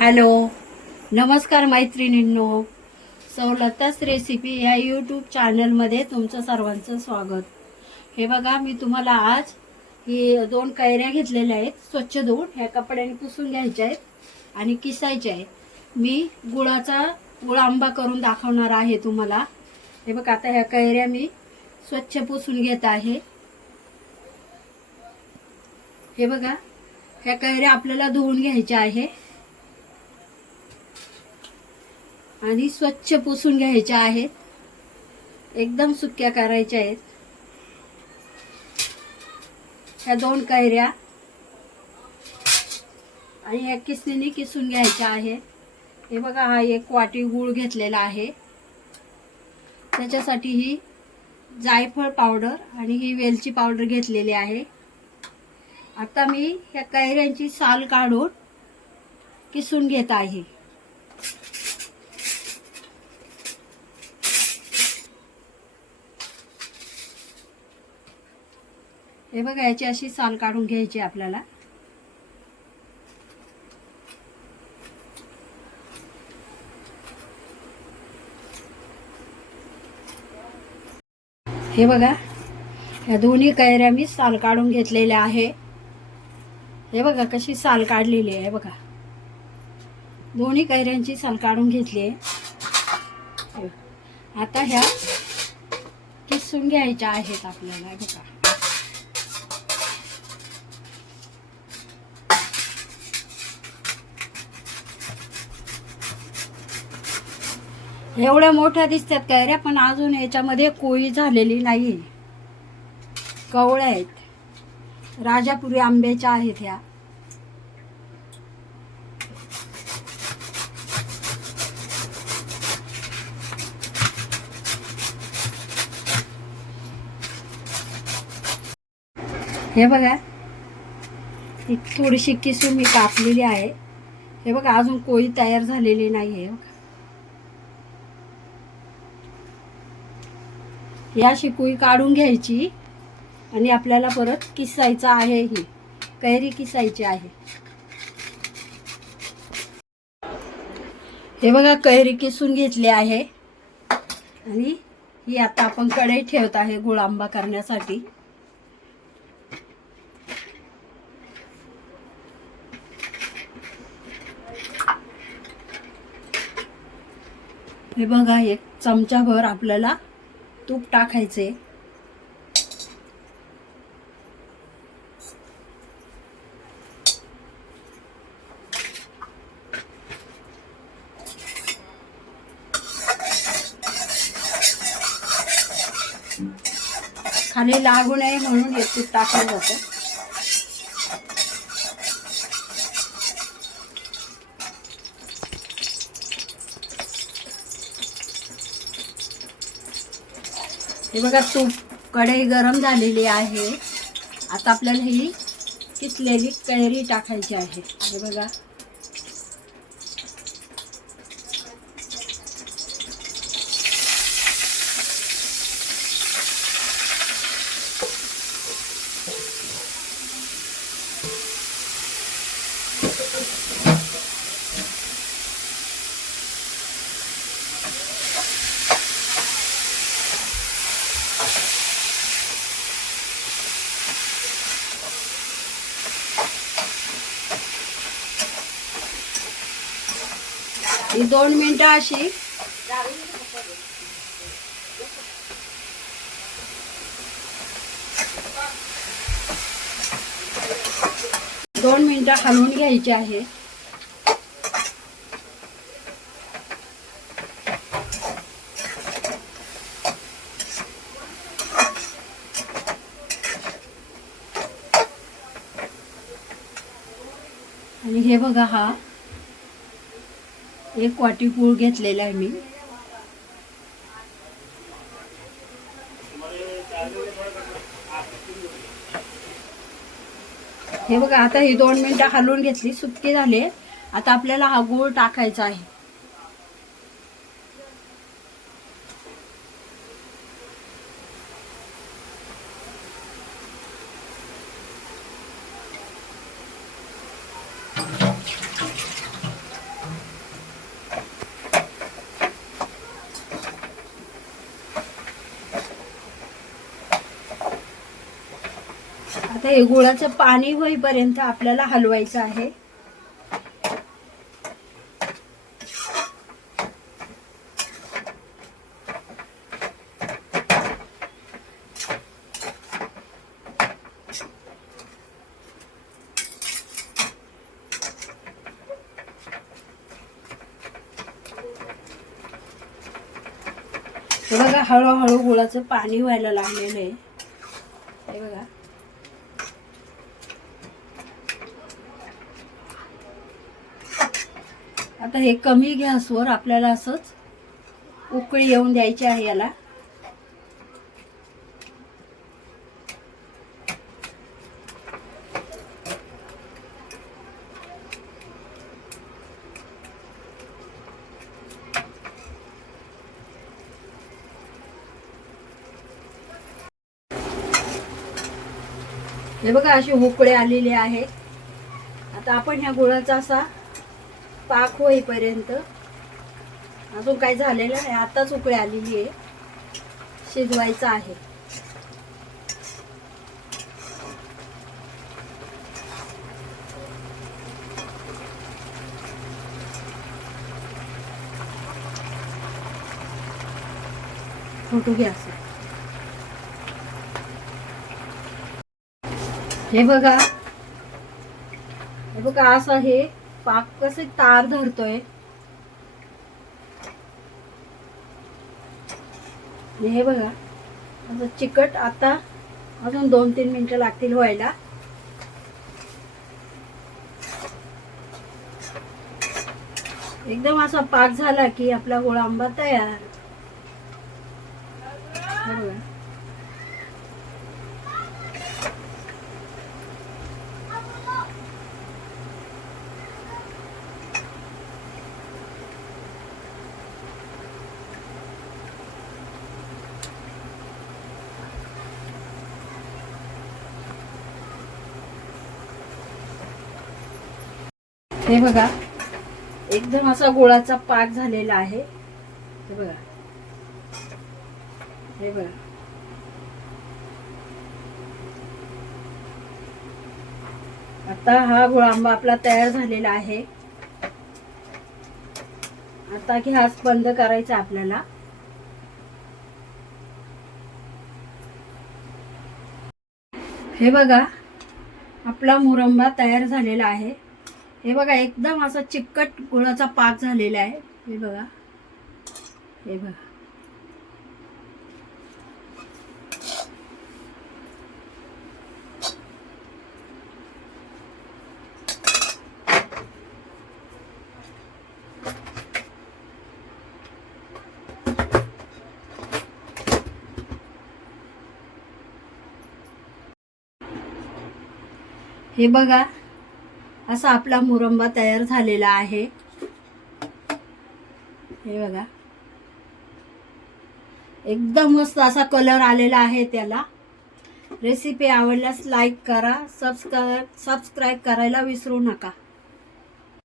Hello, नमस्कार मैत्रिणींनो. सवलताच recipe ह्या यूट्यूब चॅनलमध्ये तुमचं सर्वांचं स्वागत. हे बघा, मी तुम्हाला आज ही 2 कैऱ्या घेतलेल्या आहेत. स्वच्छ धुवून ह्या कपड्याने पुसून घ्यायच्या आहेत आणि किसायच्या आहेत. मी गुळ आंबा करून दाखवणार आहे तुम्हाला. हे बघा, आता ह्या कैऱ्या मी स्वच्छ पुसून घेत आहे. हे बघा, ह्या कैऱ्या आपल्याला धुवून घ्यायच्या आहे आणि स्वच्छ पुसून घ्यायच्या आहेत. एकदम सुक्या करायच्या आहेत. ह्या 2 कैऱ्या आणि ह्या किसणीने किसून घ्यायच्या आहेत. हे बघा, हा 1 वाटी गूळ घेतलेला आहे. त्याच्यासाठी ही जायफळ पावडर आणि ही वेलची पावडर घेतलेली आहे. आता मी ह्या कैऱ्यांची साल काढून किसून घेत आहे. हे बघा, याची अशी साल काढून घ्यायची आपल्याला. हे बघा, या दोन्ही कैऱ्या मी साल काढून घेतलेल्या आहे. हे बघा कशी साल काढलेली आहे. बघा, दोन्ही कैऱ्यांची साल काढून घेतली आहे. आता ह्या किसून घ्यायच्या आहेत आपल्याला. बघा, एवढ्या मोठ्या दिसतात कैऱ्या, पण अजून याच्यामध्ये कोळी झालेली नाही. कवळ्या आहेत. राजापुरी आंब्याच्या आहेत ह्या. हे बघा, ही थोडीशी किसून मी कापलेली आहे. हे बघा, अजून कोळी तयार झालेली नाही आहे. या शिकोई काढून घ्यायची आणि आपल्याला परत किसायचं आहे. ही कैरी किसायची आहे. हे बघा, कैरी किसून घेतली आहे आणि ही आता आपण कढई ठेवत आहे गुळ आंबा करण्यासाठी. हे बघा, 1 चमचाभर आपल्याला तूप टाकायचे. खाली लागू नये म्हणून हे तूप टाकलं जातं. हे बघा, तूप कढई गरम झालेली आहे. आता आपल्याला ही किसलेली कैरी टाकायची आहे. हे बघा, ही 2 मिनिटं अशी 2 मिनिटं हलवून घ्यायची आहे. आणि हे बघा, हा 1 वाटी गूळ घेतलेला आहे मी. हे बघा, आता ही 2 मिनिटं हलवून घेतली, सुक्की झाली. आता आपल्याला हा गूळ टाकायचा आहे. आता हे गुळाचं पाणी होईपर्यंत आपल्याला हलवायचं आहे. हे बघा हळूहळू गुळाचं पाणी व्हायला लागलेलं आहे. हे बघा आता हे कमी गॅसवर आपल्याला असंच उकळी येऊन द्यायची आहे याला. हे बघा अशी उकळी आलेली आहे. आता आपण ह्या गुळाचा असा पाक होईपर्यंत, अजून काय झालेलं आहे, आताच उकळी आलेली आहे, शिजवायचं आहे. फोटो घ्या असं. हे बघा असं हे पाक कसे तार धरतोय. हे बघा असं चिकट. आता अजून 2-3 मिनिटं लागतील व्हायला. एकदम असा पाक झाला की आपला गोड आंबा तयार. हे बघा हे बघा एकदम असा गुळाचा पाक झालेला आहे. हे बघा हे बघा आता हा गुळ आंबा आपला तयार झालेला आहे. आता गॅस बंद करायचा आपल्याला. हे बघा आपला मुरंबा तयार झालेला आहे. हे बघा एकदम असा चिकट गुळाचा पाक झालेला आहे. हे बघा हे बघा हे बघा असा आपला मुरंबा तयार झालेला आहे. हे बघा एकदम मस्त असा कलर आलेला आहे त्याला. रेसिपी आवडल्यास लाईक करा, सबस्क्राईब करायला विसरू नका.